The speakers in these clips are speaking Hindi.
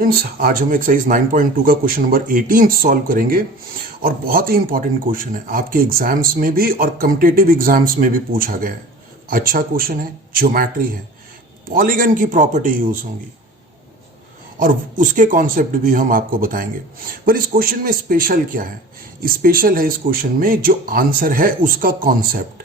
फ्रेंड्स, आज हम एक्सरसाइज 9.2 का क्वेश्चन नंबर 18 सॉल्व करेंगे और बहुत ही इंपॉर्टेंट क्वेश्चन है। आपके एग्जाम्स में भी और कॉम्पिटिटिव एग्जाम्स में भी पूछा गया है। अच्छा क्वेश्चन है, ज्योमेट्री है, पॉलीगन की प्रॉपर्टी यूज होंगी और उसके कॉन्सेप्ट भी हम आपको बताएंगे। पर इस क्वेश्चन में स्पेशल क्या है? स्पेशल है इस क्वेश्चन में जो आंसर है उसका कॉन्सेप्ट।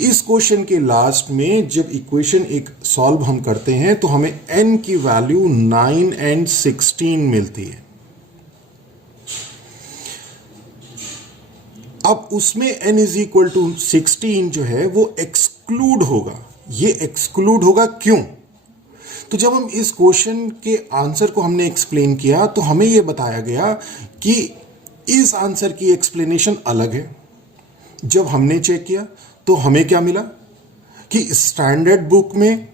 इस क्वेश्चन के लास्ट में जब इक्वेशन एक सॉल्व हम करते हैं तो हमें n की वैल्यू 9 and 16 मिलती है। अब उसमें n इज इक्वल टू 16 जो है वो एक्सक्लूड होगा। ये एक्सक्लूड होगा क्यों? तो जब हम इस क्वेश्चन के आंसर को हमने एक्सप्लेन किया तो हमें यह बताया गया कि इस आंसर की एक्सप्लेनेशन अलग है। जब हमने चेक किया तो हमें क्या मिला कि स्टैंडर्ड बुक में,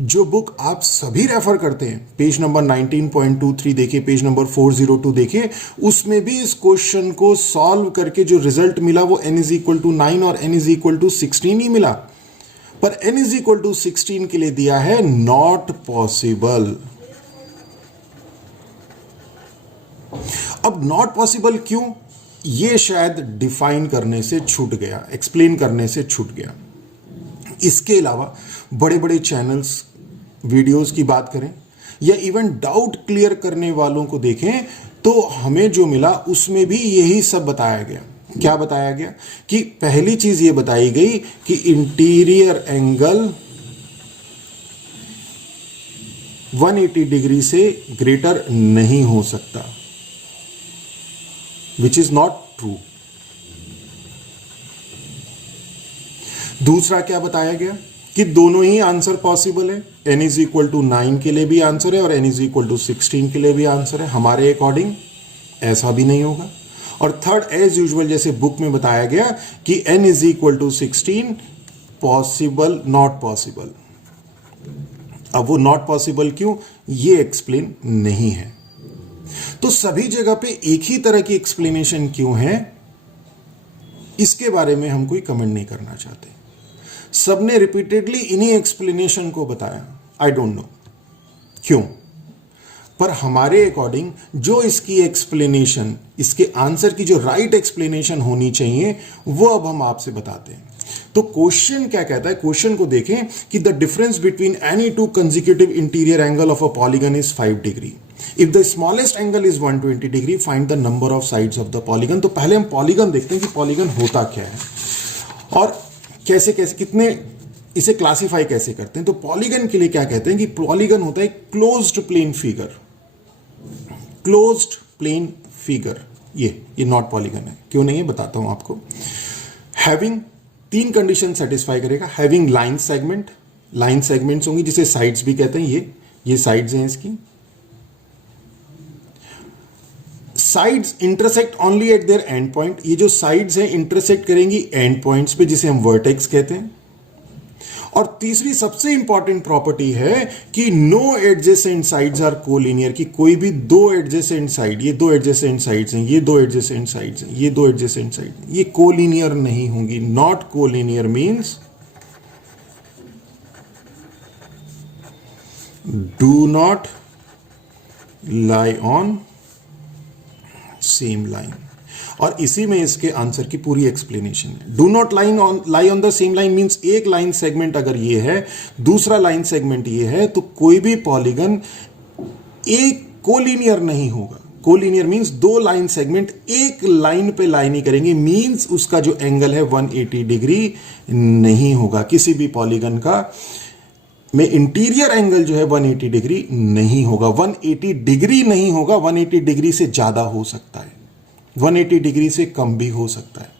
जो बुक आप सभी रेफर करते हैं, पेज नंबर 19.23 देखिए, पेज नंबर 402 देखिए, उसमें भी इस क्वेश्चन को सॉल्व करके जो रिजल्ट मिला वो n इज इक्वल टू 9 और n इज इक्वल टू 16 ही मिला। पर n इज इक्वल टू 16 के लिए दिया है नॉट पॉसिबल। अब नॉट पॉसिबल क्यों? ये शायद डिफाइन करने से छूट गया, एक्सप्लेन करने से छूट गया। इसके अलावा बड़े बड़े चैनल्स, वीडियोस की बात करें या इवन डाउट क्लियर करने वालों को देखें तो हमें जो मिला उसमें भी यही सब बताया गया। क्या बताया गया कि पहली चीज ये बताई गई कि इंटीरियर एंगल 180 डिग्री से ग्रेटर नहीं हो सकता, विच इज नॉट ट्रू। दूसरा क्या बताया गया कि दोनों ही आंसर पॉसिबल है। n इज इक्वल टू 9 के लिए भी आंसर है और n इज इक्वल टू 16 के लिए भी आंसर है। हमारे अकॉर्डिंग ऐसा भी नहीं होगा। और थर्ड, एज यूजुअल जैसे बुक में बताया गया कि n is equal to 16 possible, not possible. अब वो नॉट पॉसिबल क्यों, ये एक्सप्लेन नहीं है। तो सभी जगह पे एक ही तरह की एक्सप्लेनेशन क्यों है, इसके बारे में हम कोई कमेंट नहीं करना चाहते। सबने रिपीटेडली इन्हीं एक्सप्लेनेशन को बताया। आई डोंट नो क्यों, पर हमारे अकॉर्डिंग जो इसकी एक्सप्लेनेशन, इसके आंसर की जो राइट एक्सप्लेनेशन होनी चाहिए वो अब हम आपसे बताते हैं। तो क्वेश्चन क्या कहता है? क्वेश्चन को देखें कि the difference between any two consecutive interior angle of a polygon is 5 degree. If the smallest angle is 120 degree, find the number of sides of the polygon. तो पहले हम पॉलीगन देखते हैं कि पॉलीगन होता क्या है और कैसे कैसे, कितने इसे क्लासिफाई कैसे करते हैं। तो पॉलीगन के लिए क्या कहते हैं कि पॉलीगन होता है closed plane figure. Closed plane figure, ये नॉट पॉलीगन है। क्यों नहीं है बताता हूं आपको। हैविंग, 3 कंडीशन सेटिस्फाई करेगा। Having line segment, line segments होंगी जिसे साइड्स भी कहते हैं। ये साइड्स हैं इसकी। Sides intersect only eight there and point. ये जो साइड्स हैं इंटरसेक्ट करेंगी एंड पॉइंट्स पे, जिसे हम वर्टेक्स कहते हैं। और तीसरी सबसे इंपॉर्टेंट प्रॉपर्टी है कि no adjacent sides are collinear, कि कोई भी 2 एडजेसेंट साइड, ये 2 एडजेसेंट साइड्स हैं, ये 2 एडजेसेंट साइड्स हैं, ये 2 एडजेसेंट साइड, ये कोलिनियर नहीं होंगी। Not collinear means do not lie on same line. और इसी में इसके आंसर की पूरी एक्सप्लेनेशन है। Do not lie on the same line means एक लाइन सेगमेंट अगर ये है, दूसरा लाइन सेगमेंट ये है, तो कोई भी पॉलीगन एक कोलिनियर नहीं होगा। कोलिनियर मींस 2 लाइन सेगमेंट एक लाइन पे लाई नहीं करेंगे, मींस उसका जो एंगल है 180 डिग्री नहीं होगा। किसी भी पॉलीगन का में इंटीरियर एंगल जो है 180 डिग्री नहीं होगा। 180 डिग्री नहीं होगा, 180 डिग्री से ज्यादा हो सकता है, 180 डिग्री से कम भी हो सकता है।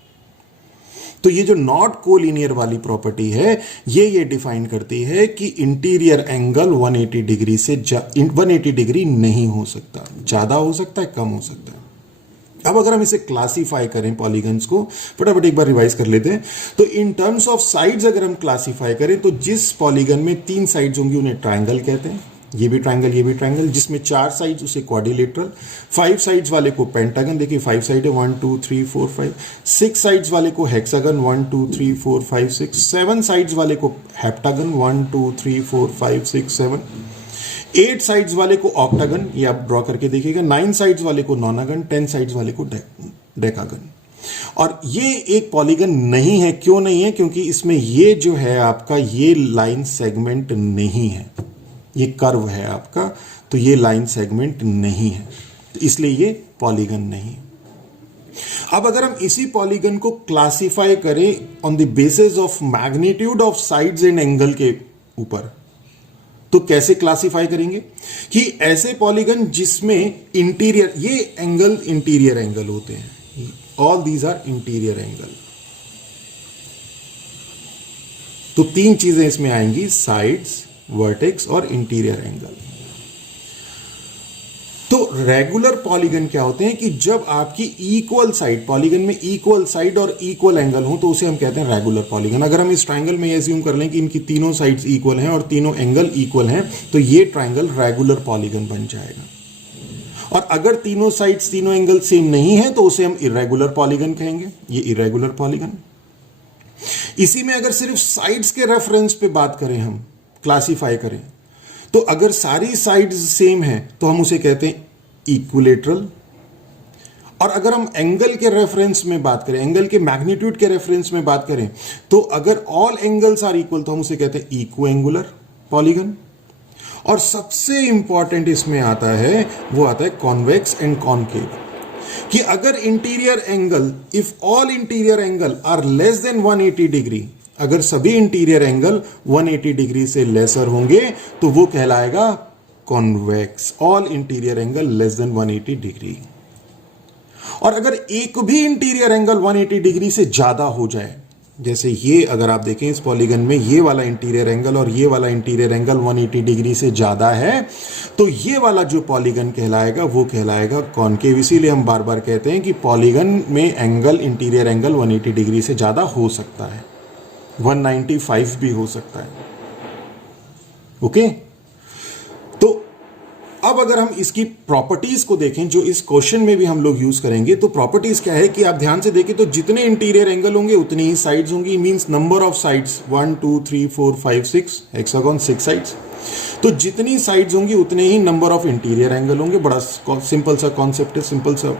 तो ये जो नॉट कोलिनियर वाली प्रॉपर्टी है ये डिफाइन करती है कि इंटीरियर एंगल 180 डिग्री से 180 डिग्री नहीं हो सकता, ज्यादा हो सकता है, कम हो सकता है। अब अगर हम इसे क्लासिफाई करें पॉलीगन्स को, फटाफट एक बार रिवाइज कर लेते हैं। तो इन टर्म्स ऑफ साइड्स अगर हम क्लासिफाई करें तो जिस पॉलीगन में 3 साइड्स होंगी उन्हें ट्रायंगल कहते हैं। ये भी ट्रायंगल, ये भी ट्रायंगल। जिसमें 4 साइड्स उसे क्वाड्रिलेटरल। 5 साइड्स वाले को पेंटागन, देखिए 5 साइड है 1 2 3 4 5। 6 साइड्स वाले को हेक्सागन 1 2 3 4 5 6। 7 साइड्स वाले को हेप्टागन 1 2 3 4 5 6 7। 8 साइड्स वाले को ऑक्टागन, ये आप ड्रॉ करके देखिएगा, 9 साइड्स वाले को नॉनागन, 10 साइड्स वाले को डेकागन। और ये एक पॉलीगन नहीं है। क्यों नहीं है? क्योंकि इसमें ये जो है आपका, ये लाइन सेगमेंट नहीं है, ये कर्व है आपका, तो ये लाइन सेगमेंट नहीं है, तो इसलिए ये पॉलीगन नहीं है। अब अगर हम इसी पॉलीगन को क्लासिफाई करें on the basis of magnitude of sides and angle के ऊपर, तो कैसे क्लासिफाई करेंगे? कि ऐसे पॉलीगन जिसमें इंटीरियर, ये एंगल इंटीरियर एंगल होते हैं, all these are interior angle. तो 3 चीजें इसमें आएंगी, साइड्स, वर्टेक्स और इंटीरियर एंगल। तो रेगुलर पॉलीगन क्या होते हैं कि जब आपकी इक्वल साइड, पॉलीगन में इक्वल साइड और इक्वल एंगल हो तो उसे हम कहते हैं रेगुलर पॉलीगन। अगर हम इस ट्रायंगल में एज्यूम कर लें कि इनकी तीनों साइड्स इक्वल हैं और तीनों एंगल इक्वल हैं, तो ये ट्रायंगल रेगुलर पॉलीगन बन जाएगा। और अगर तीनों साइड्स, तीनों एंगल सेम नहीं है तो उसे हम इरेगुलर पॉलीगन कहेंगे, ये इरेगुलर पॉलीगन। इसी में अगर सिर्फ साइड्स के रेफरेंस पे बात करें, हम क्लासिफाई करें, तो अगर सारी साइड्स सेम हैं तो हम उसे कहते हैं इक्विलेटरल। और अगर हम एंगल के रेफरेंस में बात करें, एंगल के मैग्नीट्यूड के रेफरेंस में बात करें, तो अगर ऑल एंगल्स आर इक्वल तो हम उसे कहते हैं इक्विएंगुलर पॉलीगन। और सबसे इंपॉर्टेंट इसमें आता है, वो आता है कॉन्वेक्स एंड कॉनकेव, कि अगर interior angle, if all interior angle are less than 180 degree, अगर सभी इंटीरियर एंगल 180 डिग्री से लेसर होंगे तो वो कहलाएगा convex, all interior angle less than 180 degree. और अगर एक भी इंटीरियर एंगल 180 डिग्री से ज्यादा हो जाए, जैसे ये अगर आप देखें इस पॉलीगन में ये वाला इंटीरियर एंगल और ये वाला इंटीरियर एंगल 180 डिग्री से ज्यादा है, तो ये वाला जो पॉलीगन कहलाएगा वो कहलाएगा कॉनकेव। इसीलिए हम बार बार कहते हैं कि पॉलीगन में एंगल, इंटीरियर एंगल 180 डिग्री से ज्यादा हो सकता है, 195 भी हो सकता है। ओके, तो अब अगर हम इसकी प्रॉपर्टीज को देखें जो इस क्वेश्चन में भी हम लोग यूज करेंगे, तो प्रॉपर्टीज क्या है कि आप ध्यान से देखें तो जितने इंटीरियर एंगल होंगे उतनी ही साइड्स होंगी, means number of sides 1 2 3 4 5 6, hexagon 6 sides. तो जितनी साइड्स होंगी उतने ही नंबर ऑफ इंटीरियर एंगल होंगे। बड़ा सिंपल सा कॉन्सेप्ट है, सिंपल सा।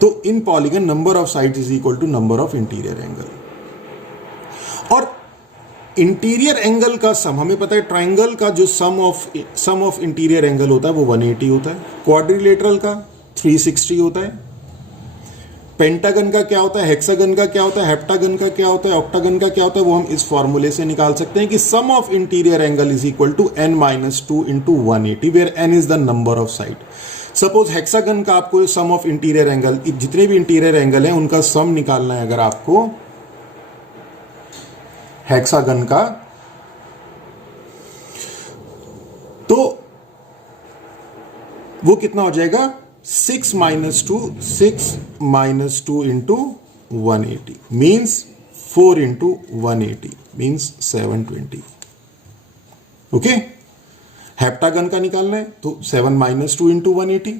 तो in polygon number of sides is equal to number of interior angle. और इंटीरियर एंगल का सम, हमें पता है ट्राइंगल का जो सम ऑफ इंटीरियर एंगल होता है वो 180 होता है, क्वाड्रिलेटरल का 360 होता है, पेंटागन का क्या होता है, हेक्सागन का क्या होता है, हेप्टागन का क्या होता है, ऑक्टागन का क्या होता है, वो हम इस फॉर्मूले से निकाल सकते हैं कि sum of interior angle is equal to n-2 into 180, where n is the number of side. Suppose hexagon का आपको सम ऑफ इंटीरियर एंगल, जितने भी इंटीरियर एंगल हैं उनका सम निकालना है अगर आपको हेक्सागन का, तो वो कितना हो जाएगा 6 minus 2 into 180 means 4 into 180 means 720। Okay, heptagon का निकालना है तो 7 माइनस 2 इंटू 180।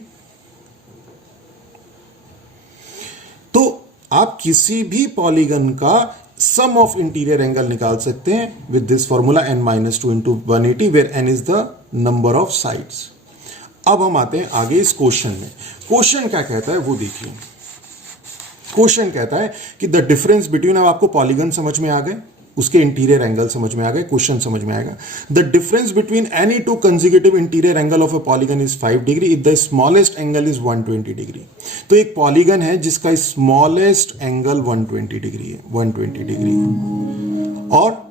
तो आप किसी भी पॉलीगन का सम ऑफ इंटीरियर एंगल निकाल सकते हैं with this formula n-2 into 180, where n is the number of sides. अब हम आते हैं आगे इस क्वेश्चन में। क्वेश्चन क्या कहता है वो देखिए। क्वेश्चन कहता है कि द डिफरेंस बिटवीन, अब आपको पॉलीगन समझ में आ गए, उसके इंटीरियर एंगल समझ में आ गए, क्वेश्चन समझ में आएगा। The difference between any two consecutive interior angle of a polygon is 5 degree if the smallest angle is 120 degree. तो एक पॉलीगन है जिसका स्मॉलेस्ट एंगल 120 डिग्री है, 120 डिग्री, और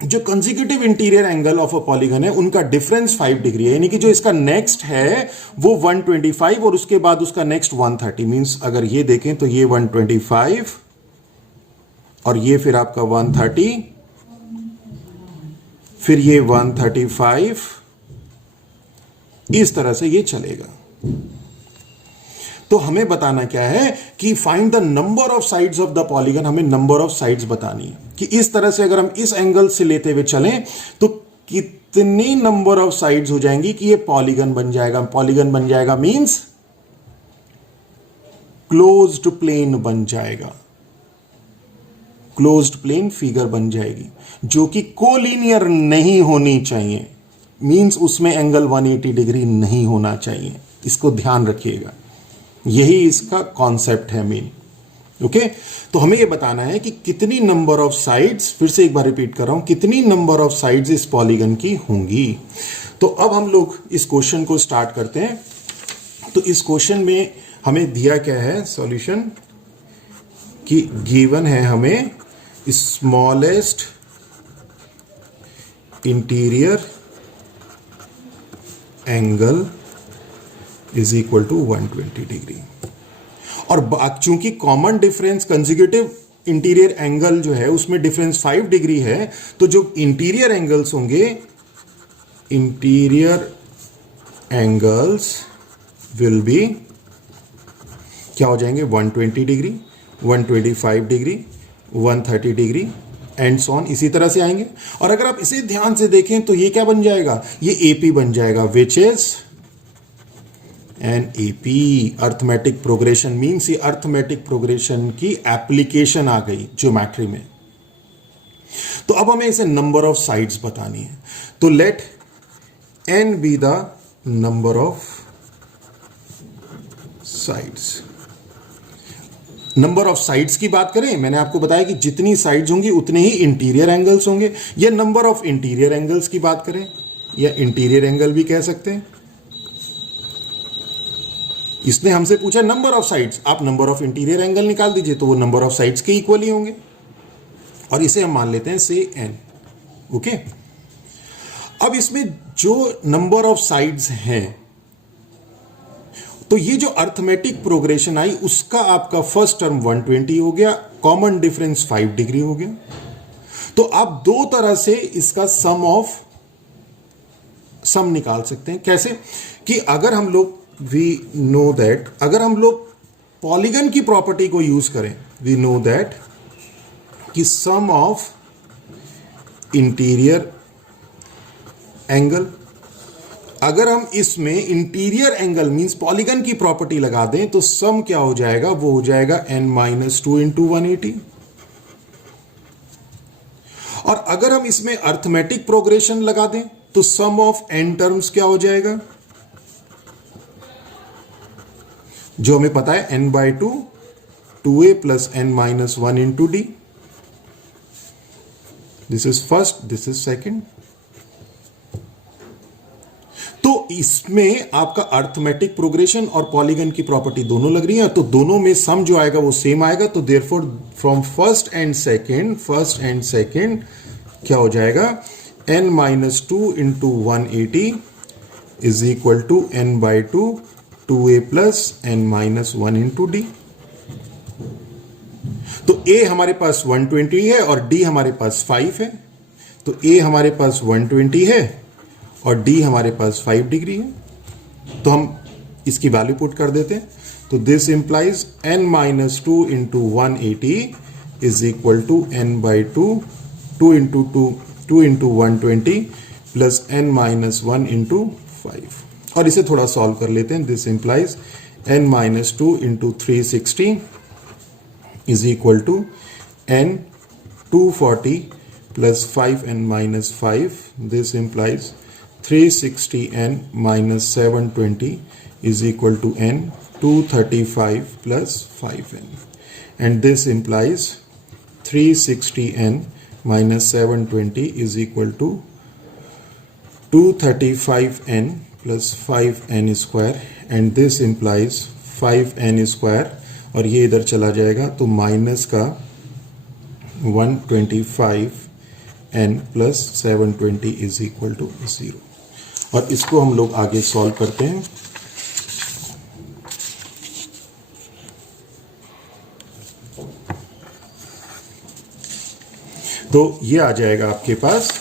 जो consecutive interior angle of a polygon है उनका डिफरेंस 5 डिग्री है, यानी कि जो इसका नेक्स्ट है वो 125 और उसके बाद उसका नेक्स्ट 130। मींस अगर ये देखें तो ये 125 और ये फिर आपका 130, फिर ये 135, इस तरह से ये चलेगा। तो हमें बताना क्या है कि find the number of sides of the polygon, हमें नंबर ऑफ साइड्स बतानी है कि इस तरह से अगर हम इस एंगल से लेते हुए चलें तो कितनी नंबर ऑफ साइड्स हो जाएंगी कि ये पॉलीगन बन जाएगा। पॉलीगन बन जाएगा मींस क्लोज्ड प्लेन बन जाएगा, क्लोज्ड प्लेन फिगर बन जाएगी जो कि कोलिनियर नहीं होनी चाहिए, मींस उसमें एंगल 180 डिग्री नहीं होना चाहिए, इसको ध्यान रखिएगा, यही इसका कॉन्सेप्ट है मेन। ओके तो हमें यह बताना है कि कितनी नंबर ऑफ साइड्स, फिर से एक बार रिपीट कर रहा हूं, कितनी नंबर ऑफ साइड्स इस पॉलीगन की होंगी। तो अब हम लोग इस क्वेश्चन को स्टार्ट करते हैं। तो इस क्वेश्चन में हमें दिया क्या है सॉल्यूशन, कि गिवन है हमें smallest interior angle is equal to 120 degree, और चूंकि common difference consecutive interior angle जो है उसमें डिफरेंस 5 डिग्री है, तो जो इंटीरियर एंगल्स होंगे, इंटीरियर एंगल्स विल बी क्या हो जाएंगे, 120 degree, 125 degree, 130 degree and so on, इसी तरह से आएंगे। और अगर आप इसे ध्यान से देखें तो ये क्या बन जाएगा, ये एपी बन जाएगा, which is an AP. Arithmetic progression means ये अर्थमेटिक प्रोग्रेशन की एप्लीकेशन आ गई ज्योमेट्री में। तो अब हमें इसे नंबर ऑफ साइड्स बतानी है, तो let N be the number of sides. Number of sides की बात करें, मैंने आपको बताया कि जितनी साइड्स होंगी उतने ही इंटीरियर एंगल्स होंगे। या नंबर ऑफ इंटीरियर एंगल्स की बात करें, या इंटीरियर एंगल भी कह सकते हैं। इसने हमसे पूछा नंबर ऑफ साइड्स, आप नंबर ऑफ इंटीरियर एंगल निकाल दीजिए तो वो नंबर ऑफ साइड्स के इक्वल ही होंगे, और इसे हम मान लेते हैं से एन। ओके अब इसमें जो नंबर ऑफ साइड्स हैं, तो ये जो अर्थमेटिक प्रोग्रेशन आई उसका आपका फर्स्ट टर्म 120 हो गया, कॉमन डिफरेंस 5 डिग्री हो गया। तो आप दो तरह से इसका सम निकाल सकते हैं। कैसे, कि अगर हम लोग वी नो दैट, अगर हम लोग पॉलीगन की प्रॉपर्टी को यूज करें, वी नो दैट कि सम ऑफ इंटीरियर एंगल, अगर हम इसमें इंटीरियर एंगल मींस पॉलीगन की प्रॉपर्टी लगा दें तो सम क्या हो जाएगा, वो हो जाएगा n-2 इंटू 180। और अगर हम इसमें अर्थमेटिक प्रोग्रेशन लगा दें तो सम ऑफ n टर्म्स क्या हो जाएगा, जो हमें पता है n/2 2a plus n-1 into D. This is first, this is second. तो इसमें आपका अर्थमेटिक प्रोग्रेशन और पॉलीगन की प्रॉपर्टी दोनों लग रही है, तो दोनों में सम जो आएगा वो सेम आएगा। तो therefore from first and second क्या हो जाएगा, n-2 into 180 is equal to n/2 2a plus n-1 into D. तो a हमारे पास 120 है और d हमारे पास 5 है, तो a हमारे पास 120 है और d हमारे पास 5 डिग्री है। तो हम इसकी वैल्यू पुट कर देते हैं, तो this implies n-2 into 180 is equal to n/2 2 into 120 plus n-1 into 5। और इसे थोड़ा सॉल्व कर लेते हैं। This implies n-2 into 360 is equal to n240 plus 5n-5। This implies 360n minus 720 is equal to n 235 plus 5n, and this implies 360n minus 720 is equal to 235n plus 5n square, and this implies 5n square, और ये इधर चला जाएगा तो माइनस का 125n plus 720 is equal to 0। और इसको हम लोग आगे सॉल्व करते हैं। तो ये आ जाएगा आपके पास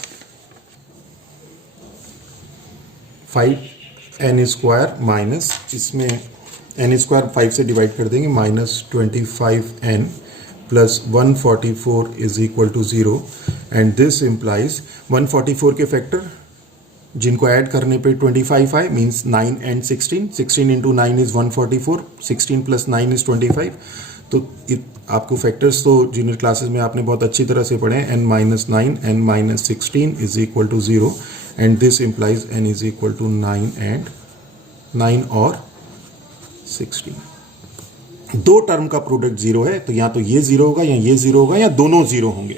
5n स्क्वायर माइनस, इसमें n स्क्वायर 5 से डिवाइड कर देंगे, minus 25n plus 144 is equal to 0, and this implies 144 के फैक्टर जिनको ऐड करने पे 25 आए, means 9 and 16, 16 into 9 is 144, 16 plus 9 is 25। तो आपको फैक्टर्स तो जूनियर क्लासेस में आपने बहुत अच्छी तरह से पढ़े हैं, n-9 n-16 is equal to 0, and this implies n is equal to 9 और 16। दो टर्म का प्रोडक्ट जीरो है, तो या तो ये जीरो होगा या ये जीरो होगा या दोनों जीरो होंगे।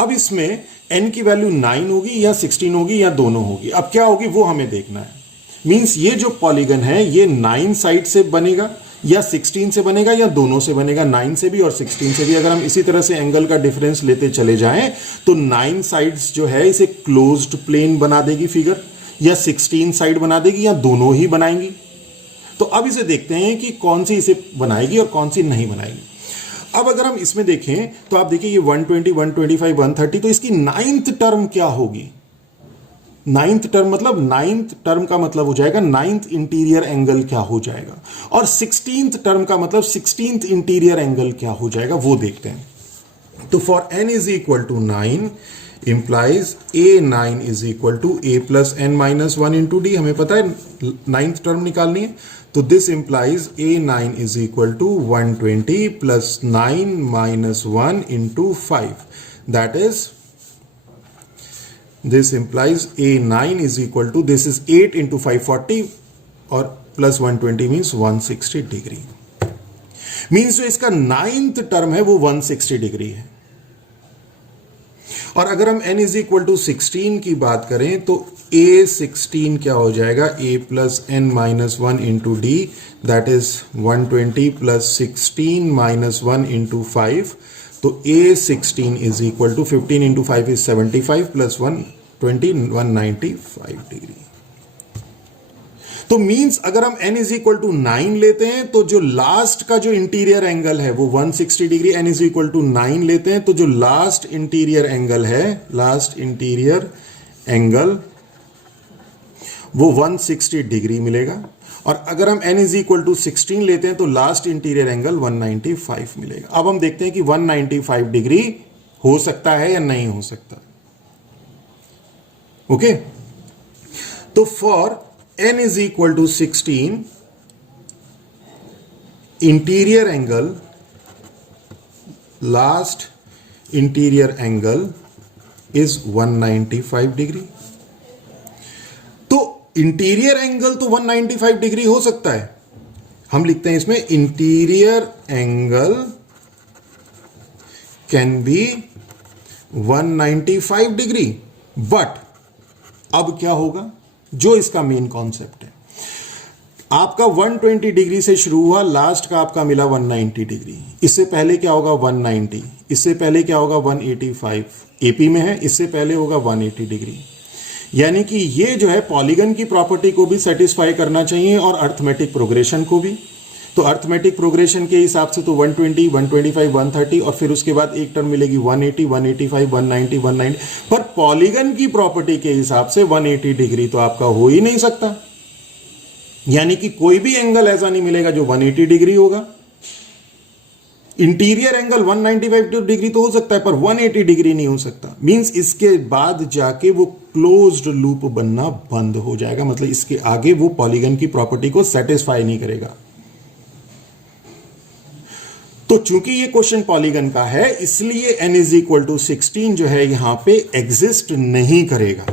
अब इसमें n की वैल्यू 9 होगी या 16 होगी या दोनों होगी। अब क्या होगी वो हमें देखना है। मींस ये जो पॉलीगन है ये 9 साइड से बनेगा या 16 से बनेगा या दोनों से बनेगा, 9 से भी और 16 से भी। अगर हम इसी तरह से एंगल का डिफरेंस लेते चले जाएं तो 9 साइड्स जो है इसे क्लोज्ड प्लेन बना देगी फिगर, या 16 साइड बना देगी, या दोनों ही बनाएंगी। तो अब इसे देखते हैं कि कौन सी इसे बनाएगी और कौन सी नहीं बनाएगी। अब अगर हम इसमें देखें तो आप देखिए ये 120, 125, 130, तो इसकी 9th टर्म क्या होगी? 9th टर्म मतलब 9th टर्म का मतलब हो जाएगा 9th इंटीरियर एंगल क्या हो जाएगा, और 16th टर्म का मतलब 16th इंटीरियर एंगल क्या हो जाएगा वो देखते हैं। तो for n is equal to 9 implies a9 is equal to a plus n minus 1 into D. हमें पता है 9th टर्म निकालनी है, तो this implies a9 is equal to 120 plus 9 minus 1 into 5, that is this implies a9 is equal to, this is 8 into 540 और plus 120 means 160 डिग्री। मीन्स जो इसका 9th टर्म है वो 160 डिग्री है। और अगर हम n इज इक्वल टू 16 की बात करें तो a16 क्या हो जाएगा? a plus n minus 1 into D, that is 120 plus 16 minus 1 into 5। तो a16 is equal to 15 into 5 is 75 plus 120 195 degree. तो मींस अगर हम n इज इक्वल टू 9 लेते हैं तो जो लास्ट का जो इंटीरियर एंगल है वो 160 degree, n is equal to 9 लेते हैं तो जो लास्ट इंटीरियर एंगल है, लास्ट इंटीरियर एंगल वो 160 डिग्री मिलेगा। और अगर हम n इज इक्वल टू 16 लेते हैं तो लास्ट इंटीरियर एंगल 195 मिलेगा। अब हम देखते हैं कि 195 डिग्री हो सकता है या नहीं हो सकता। ओके, तो for n is equal to 16 interior angle, last interior angle is 195 degree. Interior angle तो 195 डिग्री हो सकता है। हम लिखते हैं इसमें interior angle can be 195 degree, but अब क्या होगा, जो इसका मेन कॉन्सेप्ट है, आपका 120 डिग्री से शुरू हुआ, लास्ट का आपका मिला 190 डिग्री। इससे पहले क्या होगा 190, इससे पहले क्या होगा 185, एपी में है, इससे पहले होगा 180 डिग्री। यानी कि ये जो है पॉलीगन की प्रॉपर्टी को भी सेटिस्फाई करना चाहिए और अर्थमेटिक प्रोग्रेशन को भी। तो अर्थमेटिक प्रोग्रेशन के हिसाब से तो 120, 125, 130 और फिर उसके बाद एक टर्म मिलेगी 180, 185, 190, 190। पर पॉलीगन की प्रॉपर्टी के हिसाब से 180 डिग्री तो आपका हो ही नहीं सकता। यानी कि कोई भी एंगल ऐसा नहीं मिलेगा जो 180 डिग्री होगा। इंटीरियर एंगल 195 डिग्री तो हो सकता है पर 180 डिग्री नहीं हो सकता। मींस इसके बाद जाके वो क्लोज्ड लूप बनना बंद हो जाएगा, मतलब इसके आगे वो पॉलीगन की प्रॉपर्टी को सेटिस्फाई नहीं करेगा। तो चूंकि ये क्वेश्चन पॉलीगन का है इसलिए n इज इक्वल टू 16 जो है यहां पे एग्जिस्ट नहीं करेगा।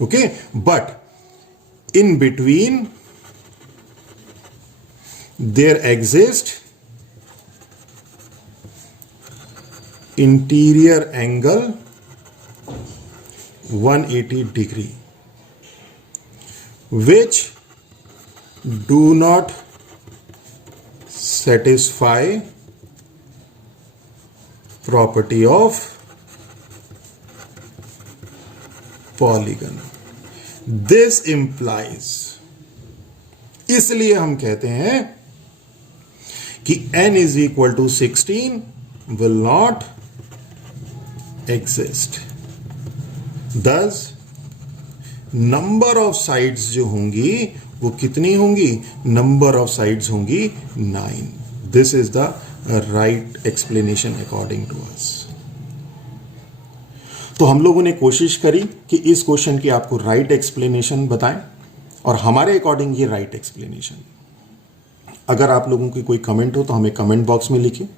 Okay, but in between their exist interior angle 180 degree which do not satisfy property of polygon. This implies, इसलिए हम कहते हैं कि n is equal to 16 will not exist. Thus, number of sides जो होंगी वो कितनी होंगी? नंबर ऑफ साइड्स होंगी 9. This is the right explanation according to us. तो हम लोगों ने कोशिश करी कि इस क्वेश्चन की आपको राइट एक्सप्लेनेशन बताएं और हमारे अकॉर्डिंग ये राइट एक्सप्लेनेशन। अगर आप लोगों की कोई कमेंट हो तो हमें कमेंट बॉक्स में लिखिए।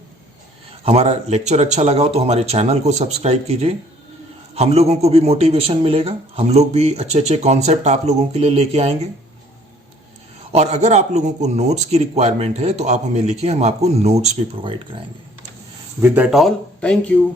हमारा लेक्चर अच्छा लगा हो तो हमारे चैनल को सब्सक्राइब कीजिए हम लोगों को भी मोटिवेशन मिलेगा, हम लोग भी अच्छे अच्छे कॉन्सेप्ट आप लोगों के लिए लेके आएंगे। और अगर आप लोगों को नोट्स की रिक्वायरमेंट है तो आप हमें लिखिए, हम आपको नोट्स भी प्रोवाइड कराएंगे। With that all, thank you.